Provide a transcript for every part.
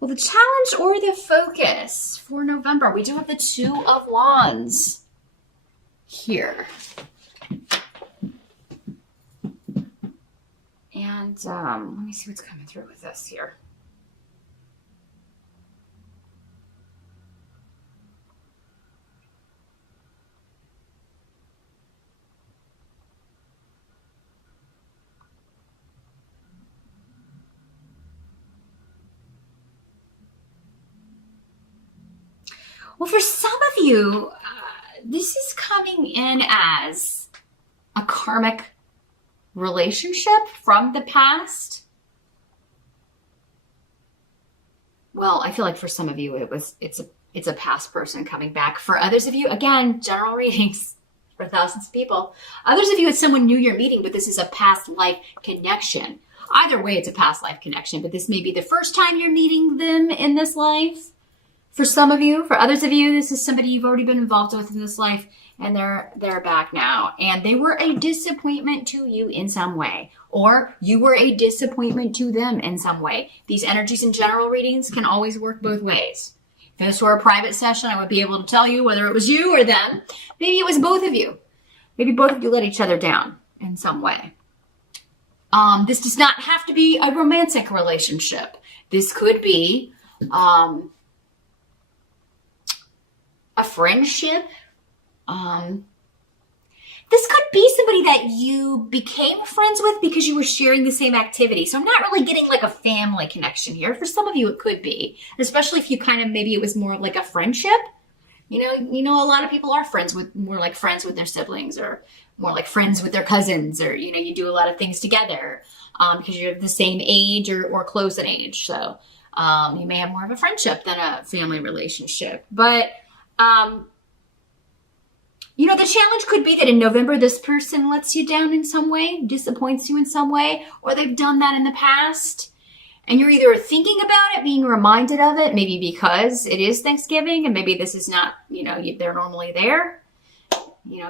Well, the challenge or the focus for November, we do have the Two of Wands here. And let me see what's coming through with this here. Well, for some of you, this is coming in as a karmic relationship from the past. Well, I feel like for some of you, it's a past person coming back. For others of you, again, general readings for thousands of people. Others of you, it's someone new you're meeting, but this is a past life connection. Either way, it's a past life connection, but this may be the first time you're meeting them in this life. For some of you, for others of you, this is somebody you've already been involved with in this life, and they're back now. And they were a disappointment to you in some way, or you were a disappointment to them in some way. These energies in general readings can always work both ways. If this were a private session, I would be able to tell you whether it was you or them. Maybe it was both of you. Maybe both of you let each other down in some way. This does not have to be a romantic relationship. This could be a friendship. This could be somebody that you became friends with because you were sharing the same activity. So I'm not really getting like a family connection here. For some of you, it could be, especially if you kind of, maybe it was more like a friendship. You know, a lot of people are more like friends with their siblings, or more like friends with their cousins, or, you do a lot of things together because you're the same age or close in age. So you may have more of a friendship than a family relationship. But the challenge could be that in November, this person lets you down in some way, disappoints you in some way, or they've done that in the past. And you're either thinking about it, being reminded of it, maybe because it is Thanksgiving, and maybe this is not, they're normally there.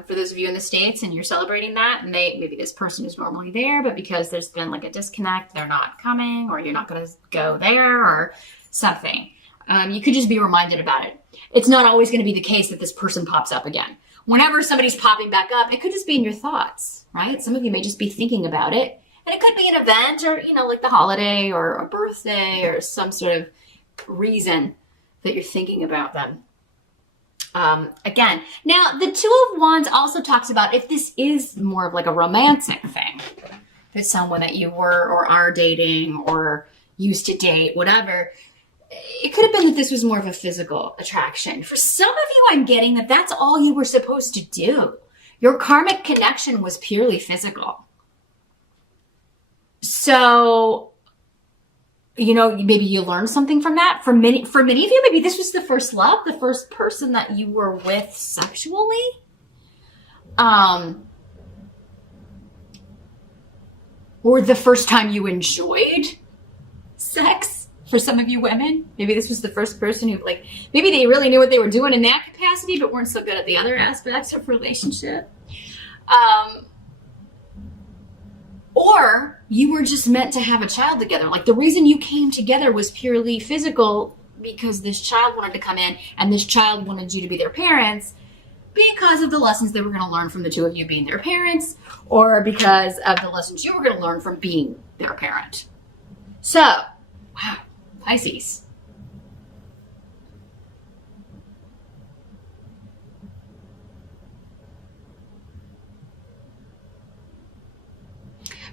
For those of you in the States and you're celebrating that, and maybe this person is normally there, but because there's been like a disconnect, they're not coming, or you're not going to go there, or something. You could just be reminded about it. It's not always going to be the case that this person pops up again. Whenever somebody's popping back up, it could just be in your thoughts, right? Some of you may just be thinking about it. And it could be an event, or, like the holiday or a birthday or some sort of reason that you're thinking about them. Again, now the Two of Wands also talks about if this is more of like a romantic thing. If it's someone that you were or are dating or used to date, whatever. It could have been that this was more of a physical attraction. For some of you, I'm getting that that's all you were supposed to do. Your karmic connection was purely physical. So, maybe you learned something from that. For many of you, maybe this was the first love, the first person that you were with sexually. Or the first time you enjoyed sex. For some of you women, maybe this was the first person who, maybe they really knew what they were doing in that capacity, but weren't so good at the other aspects of relationship. Or you were just meant to have a child together. Like, the reason you came together was purely physical because this child wanted to come in, and this child wanted you to be their parents because of the lessons they were going to learn from the two of you being their parents, or because of the lessons you were going to learn from being their parent. So, wow. Pisces.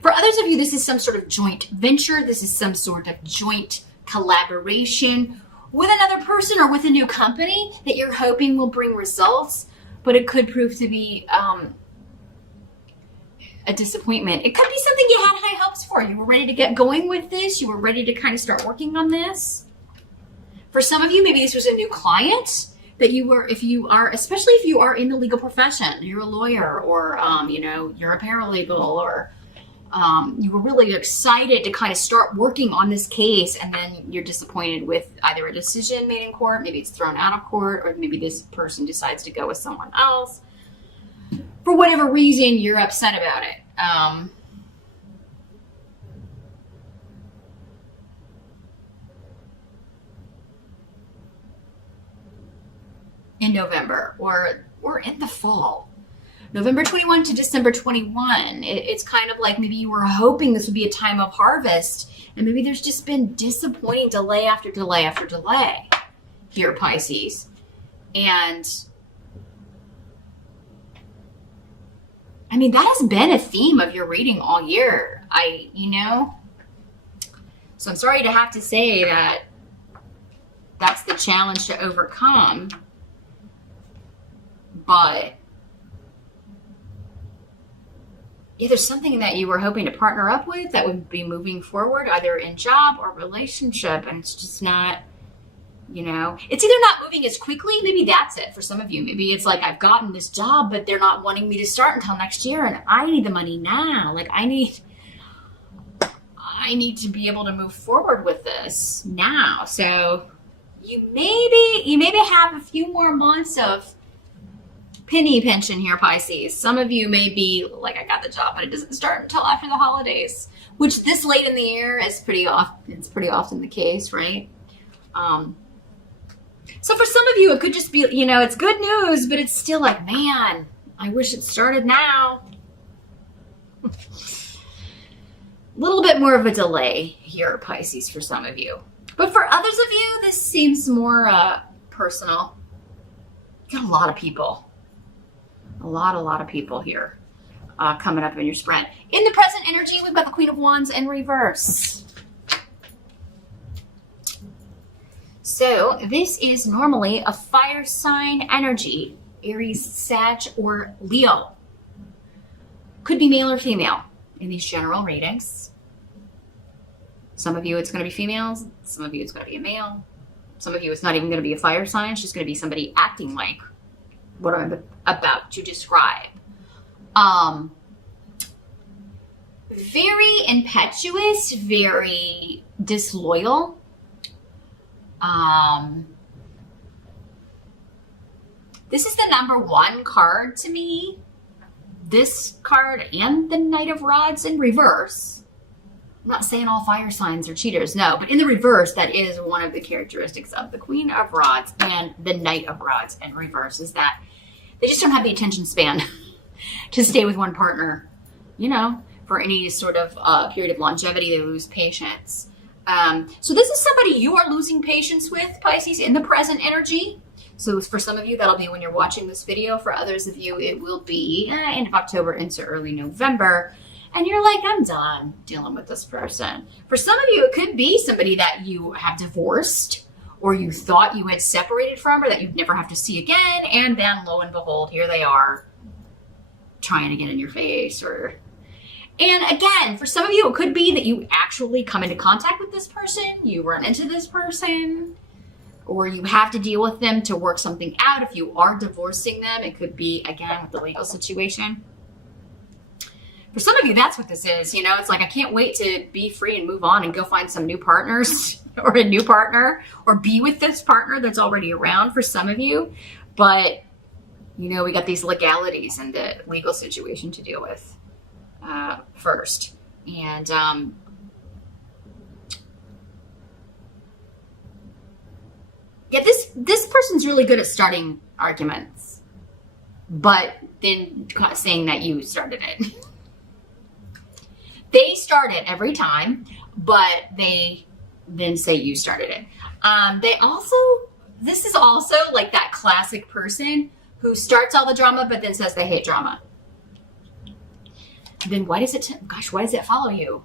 For others of you, this is some sort of joint venture. This is some sort of joint collaboration with another person or with a new company that you're hoping will bring results, but it could prove to be a disappointment. It could be something you had high hopes for. You were ready to get going with this. You were ready to kind of start working on this. For some of you, maybe this was a new client that you were, especially if you are in the legal profession, you're a lawyer, or, you're a paralegal, or you were really excited to kind of start working on this case, and then you're disappointed with either a decision made in court, maybe it's thrown out of court, or maybe this person decides to go with someone else. For whatever reason, you're upset about it. in November or in the fall. November 21 to December 21. It's kind of like maybe you were hoping this would be a time of harvest, and maybe there's just been disappointing delay after delay after delay here, Pisces. And I mean, that has been a theme of your reading all year. So I'm sorry to have to say that that's the challenge to overcome, but yeah, there's something that you were hoping to partner up with that would be moving forward, either in job or relationship, and it's just not, it's either not moving as quickly. Maybe that's it for some of you. Maybe it's like, I've gotten this job, but they're not wanting me to start until next year, and I need the money now. Like, I need to be able to move forward with this now. So you maybe have a few more months of penny pension here, Pisces. Some of you may be like, I got the job, but it doesn't start until after the holidays, which this late in the year is pretty often the case, right? So for some of you, it could just be, it's good news, but it's still like, man, I wish it started now. A little bit more of a delay here, Pisces, for some of you. But for others of you, this seems more personal. You got a lot of people. A lot of people here coming up in your spread. In the present energy, we've got the Queen of Wands in reverse. So this is normally a fire sign energy, Aries, Sag, or Leo. Could be male or female in these general readings. Some of you it's going to be females. Some of you it's going to be a male. Some of you it's not even going to be a fire sign. It's just going to be somebody acting like what I'm about to describe. Very impetuous, very disloyal. This is the number one card to me. This card and the Knight of Rods in reverse. I'm not saying all fire signs are cheaters, no, but in the reverse, that is one of the characteristics of the Queen of Rods and the Knight of Rods in reverse, is that they just don't have the attention span to stay with one partner, for any sort of period of longevity. They lose patience. So this is somebody you are losing patience with, Pisces, in the present energy. So for some of you, that'll be when you're watching this video. For others of you, it will be end of October into early November. And you're like, I'm done dealing with this person. For some of you, it could be somebody that you have divorced, or you thought you had separated from, or that you'd never have to see again. And then lo and behold, here they are trying to get in your face. And again, for some of you, it could be that you actually come into contact with this person, you run into this person, or you have to deal with them to work something out. If you are divorcing them, it could be, again, with the legal situation. For some of you, that's what this is. It's like, I can't wait to be free and move on and go find some new partners or a new partner, or be with this partner that's already around for some of you. But, we got these legalities and the legal situation to deal with first. And yeah, this person's really good at starting arguments, but then saying that you started it. They start it every time, but they then say you started it. This is also like that classic person who starts all the drama, but then says they hate drama. Then why does it follow you?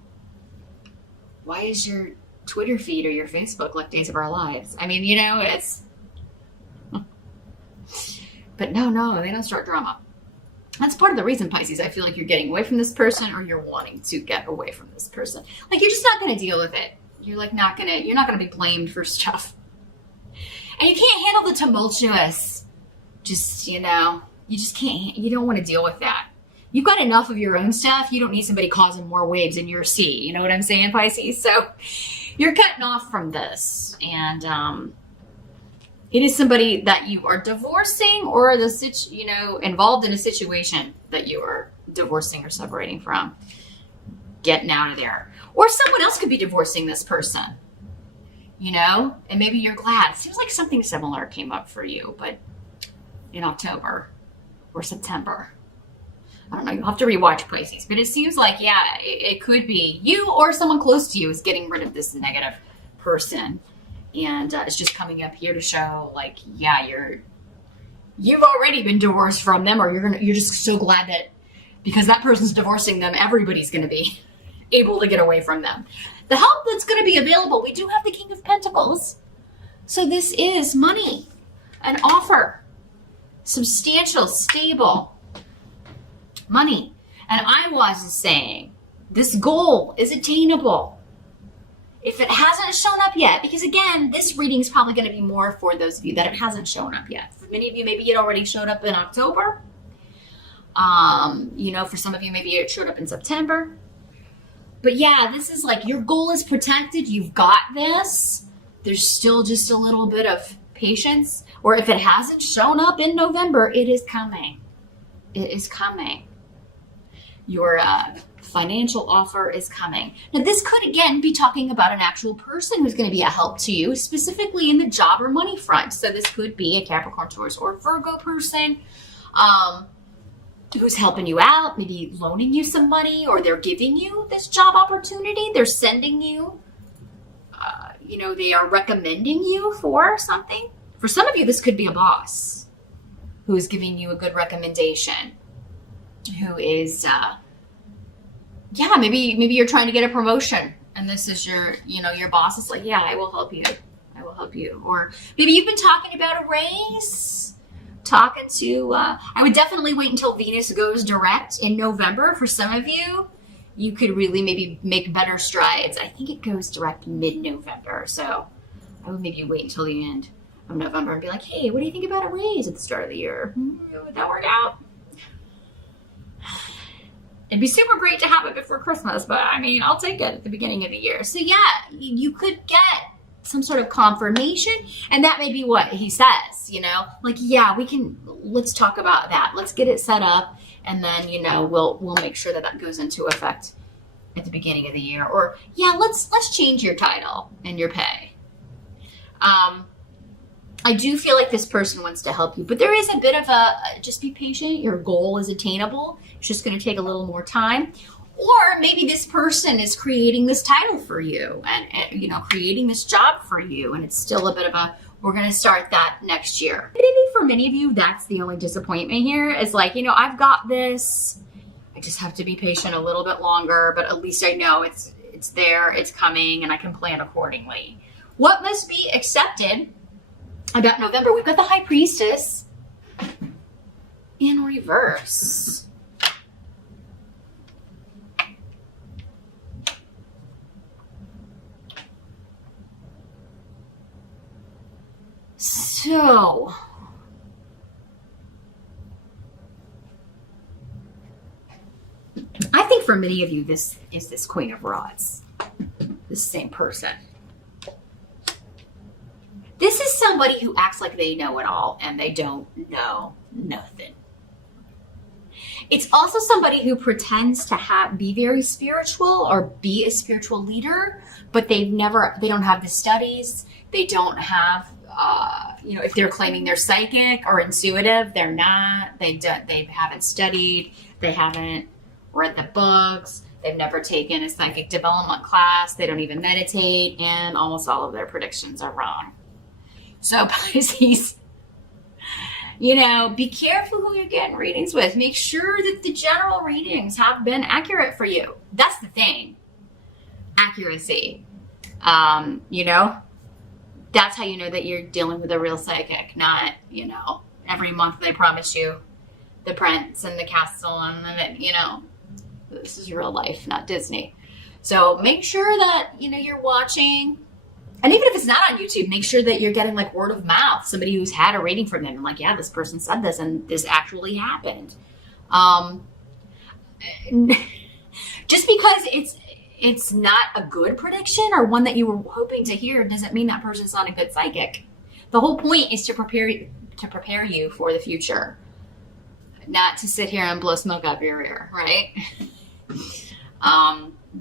Why is your Twitter feed or your Facebook like Days of Our Lives? I mean, it's... But no, they don't start drama. That's part of the reason, Pisces, I feel like you're getting away from this person, or you're wanting to get away from this person. Like, you're just not going to deal with it. You're not going to be blamed for stuff. And you can't handle the tumultuous. You just can't, you don't want to deal with that. You've got enough of your own stuff. You don't need somebody causing more waves in your sea. You know what I'm saying, Pisces? So you're cutting off from this. And it is somebody that you are divorcing, or involved in a situation that you are divorcing or separating from. Getting out of there. Or someone else could be divorcing this person. And maybe you're glad. It seems like something similar came up for you, but in October or September. I don't know. You'll have to rewatch Pisces, but it seems like, yeah, it could be you or someone close to you is getting rid of this negative person. And it's just coming up here to show like, yeah, you've already been divorced from them, or you're just so glad that because that person's divorcing them, everybody's going to be able to get away from them. The help that's going to be available, we do have the King of Pentacles. So this is money, an offer, substantial, stable money. And I was saying this goal is attainable. If it hasn't shown up yet, because again, this reading is probably going to be more for those of you that it hasn't shown up yet. For many of you, maybe it already showed up in October. For some of you, maybe it showed up in September. But yeah, this is like your goal is protected. You've got this. There's still just a little bit of patience. Or if it hasn't shown up in November, it is coming. It is coming. Your financial offer is coming. Now, this could, again, be talking about an actual person who's going to be a help to you, specifically in the job or money front. So this could be a Capricorn, Taurus, or Virgo person who's helping you out, maybe loaning you some money, or they're giving you this job opportunity. They're sending you, they are recommending you for something. For some of you, this could be a boss who is giving you a good recommendation, who is, maybe you're trying to get a promotion and this is your boss is like, yeah, I will help you. I will help you. Or maybe you've been talking about a raise, I would definitely wait until Venus goes direct in November. For some of you, you could really maybe make better strides. I think it goes direct mid-November. So I would maybe wait until the end of November and be like, hey, what do you think about a raise at the start of the year? Would that work out? It'd be super great to have it before Christmas, but I mean, I'll take it at the beginning of the year. So yeah, you could get some sort of confirmation, and that may be what he says, like, yeah, let's talk about that. Let's get it set up, and then, we'll make sure that goes into effect at the beginning of the year. Or yeah, let's change your title and your pay. I do feel like this person wants to help you, but there is a bit of just be patient. Your goal is attainable. It's just going to take a little more time. Or maybe this person is creating this title for you and creating this job for you. And it's still a bit of we're going to start that next year. Maybe for many of you, that's the only disappointment here is like, I've got this. I just have to be patient a little bit longer, but at least I know it's there, it's coming, and I can plan accordingly. What must be accepted about November? We've got the High Priestess in reverse. So, I think for many of you, this is this Queen of Rods, this same person. This is somebody who acts like they know it all and they don't know nothing. It's also somebody who pretends to be very spiritual or be a spiritual leader, but they don't have the studies. They don't have, if they're claiming they're psychic or intuitive, they're not. They haven't studied. They haven't read the books. They've never taken a psychic development class. They don't even meditate, and almost all of their predictions are wrong. So Pisces, be careful who you're getting readings with. Make sure that the general readings have been accurate for you. That's the thing. Accuracy. That's how you know that you're dealing with a real psychic, not, every month they promise you the prince and the castle and, this is real life, not Disney. So make sure that, you're watching. And even if it's not on YouTube, make sure that you're getting like word of mouth, somebody who's had a reading from them. And like, yeah, this person said this and this actually happened. Just because it's not a good prediction or one that you were hoping to hear doesn't mean that person's not a good psychic. The whole point is to prepare you for the future, not to sit here and blow smoke up your ear, right?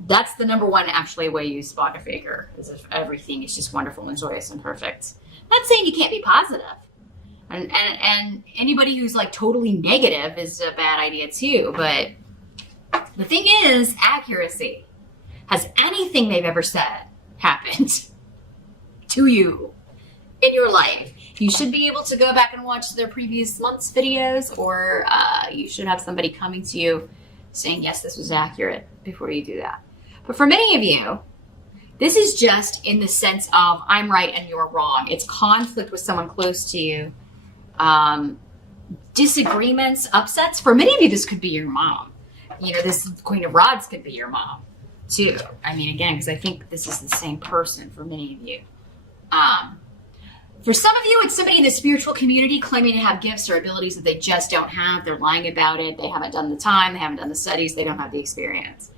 That's the number one actually way you spot a faker, is if everything is just wonderful and joyous and perfect. Not saying you can't be positive. And anybody who's like totally negative is a bad idea too. But the thing is, accuracy. Has anything they've ever said happened to you in your life? You should be able to go back and watch their previous month's videos, or you should have somebody coming to you saying, yes, this was accurate before you do that. But for many of you, this is just in the sense of I'm right and you're wrong. It's conflict with someone close to you. Disagreements, upsets. For many of you, this could be your mom. You know, this Queen of Rods could be your mom too. I mean, again, because I think this is the same person for many of you. For some of you, it's somebody in the spiritual community claiming to have gifts or abilities that they just don't have. They're lying about it. They haven't done the time. They haven't done the studies. They don't have the experience.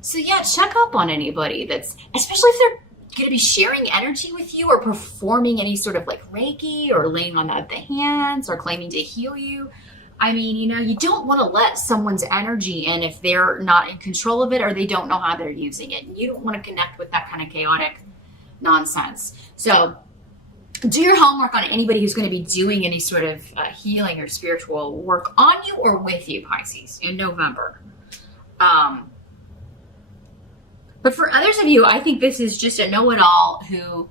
So yeah, check up on anybody that's, especially if they're going to be sharing energy with you or performing any sort of like Reiki or laying on the hands or claiming to heal you. I mean, you know, you don't want to let someone's energy in if they're not in control of it or they don't know how they're using it. You don't want to connect with that kind of chaotic nonsense. So do your homework on anybody who's going to be doing any sort of healing or spiritual work on you or with you, Pisces, in November. But for others of you, I think this is just a know-it-all who,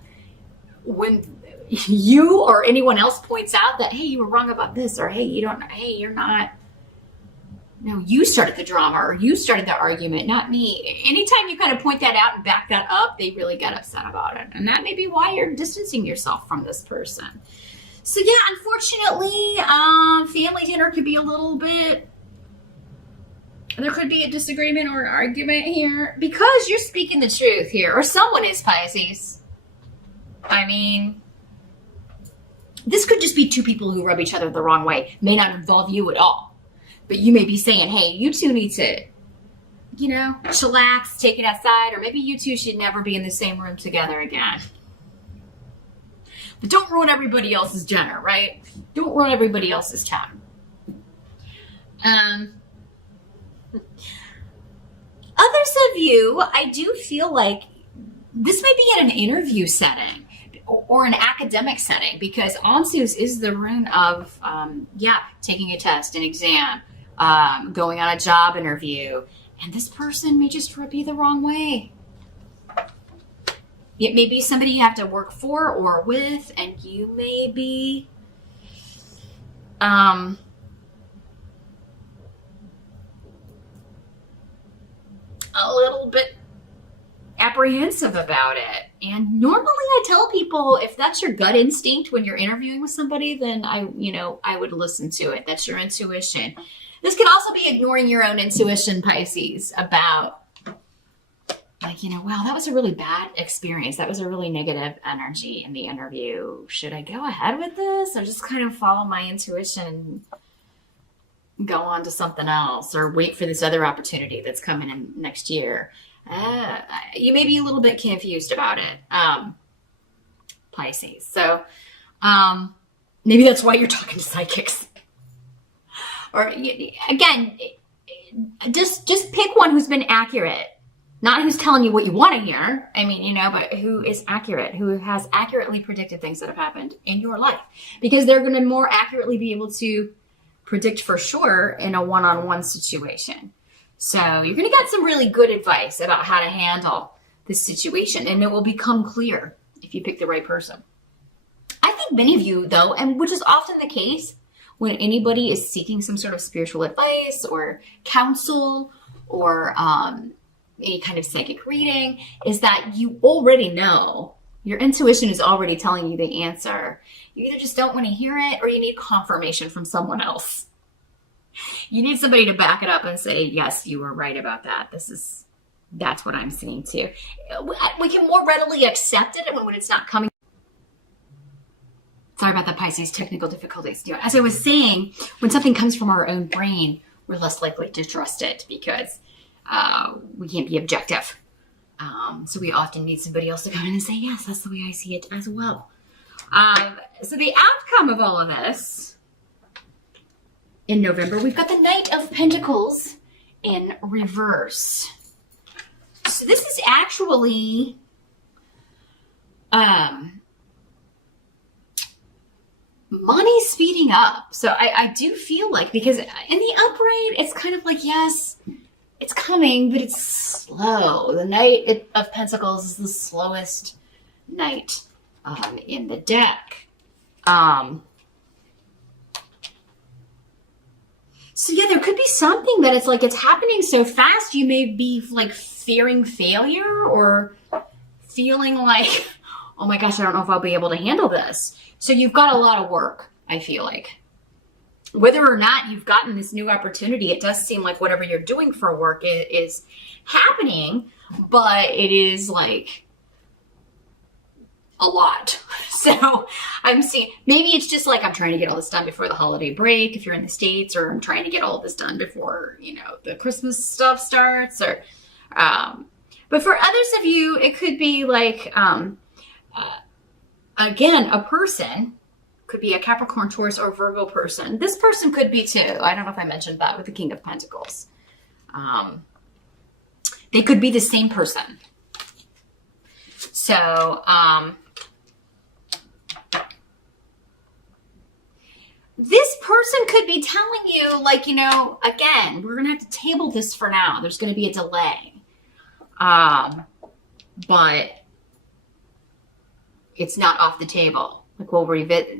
when you or anyone else points out that, hey, you were wrong about this, or hey, you're not, no, you started the drama or you started the argument, not me. Anytime you kind of point that out and back that up, they really get upset about it. And that may be why you're distancing yourself from this person. So yeah, unfortunately, family dinner could be a little bit, there could be a disagreement or an argument here because you're speaking the truth here, or someone is, Pisces. I mean, this could just be two people who rub each other the wrong way. May not involve you at all. But you may be saying, hey, you two need to, you know, chillax, take it outside, or maybe you two should never be in the same room together again. But don't ruin everybody else's dinner, right? Don't ruin everybody else's time. Others of you, I do feel like this may be in an interview setting or an academic setting, because Ansus is the rune of, taking a test, an exam, going on a job interview, and this person may just rub you the wrong way. It may be somebody you have to work for or with, and you may be a little bit apprehensive about it. And normally I tell people, if that's your gut instinct when you're interviewing with somebody, then I would listen to it. That's your intuition. This could also be ignoring your own intuition, Pisces, about like, wow, that was a really bad experience. That was a really negative energy in the interview. Should I go ahead with this or just kind of follow my intuition and go on to something else, or wait for this other opportunity that's coming in next year? You may be a little bit confused about it, Pisces. So maybe that's why you're talking to psychics. Or again, just pick one who's been accurate. Not who's telling you what you want to hear. I mean, but who is accurate, who has accurately predicted things that have happened in your life. Because they're going to more accurately be able to predict for sure in a one-on-one situation. So you're going to get some really good advice about how to handle this situation, and it will become clear if you pick the right person. I think many of you, though, and which is often the case when anybody is seeking some sort of spiritual advice or counsel or any kind of psychic reading, is that you already know. Your intuition is already telling you the answer. You either just don't want to hear it, or you need confirmation from someone else. You need somebody to back it up and say, yes, you were right about that. That's what I'm seeing too. We can more readily accept it when it's not coming. Sorry about the Pisces technical difficulties. As I was saying, when something comes from our own brain, we're less likely to trust it because we can't be objective. So we often need somebody else to come in and say, yes, that's the way I see it as well. So the outcome of all of this, in November, we've got the Knight of Pentacles in reverse. So this is actually money speeding up. So I do feel like, because in the upright, it's kind of like, yes, it's coming, but it's slow. The Knight of Pentacles is the slowest knight in the deck. So yeah, there could be something that it's like, it's happening so fast, you may be like fearing failure or feeling like, oh my gosh, I don't know if I'll be able to handle this. So you've got a lot of work, I feel like. Whether or not you've gotten this new opportunity, it does seem like whatever you're doing for work is happening, but it is like a lot. So I'm seeing, maybe it's just like, I'm trying to get all this done before the holiday break, if you're in the States, or I'm trying to get all this done before, you know, the Christmas stuff starts, or, but for others of you, it could be like, again, a person could be a Capricorn, Taurus, or Virgo person. This person could be too. I don't know if I mentioned that with the King of Pentacles. They could be the same person. So, this person could be telling you, like, you know, again, we're going to have to table this for now. There's going to be a delay. But it's not off the table. Like, we'll revisit,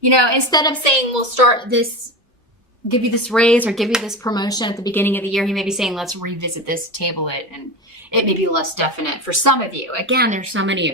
you know, instead of saying we'll start this, give you this raise or give you this promotion at the beginning of the year, he may be saying, let's revisit this, table it. And it may be less definite for some of you. Again, there's so many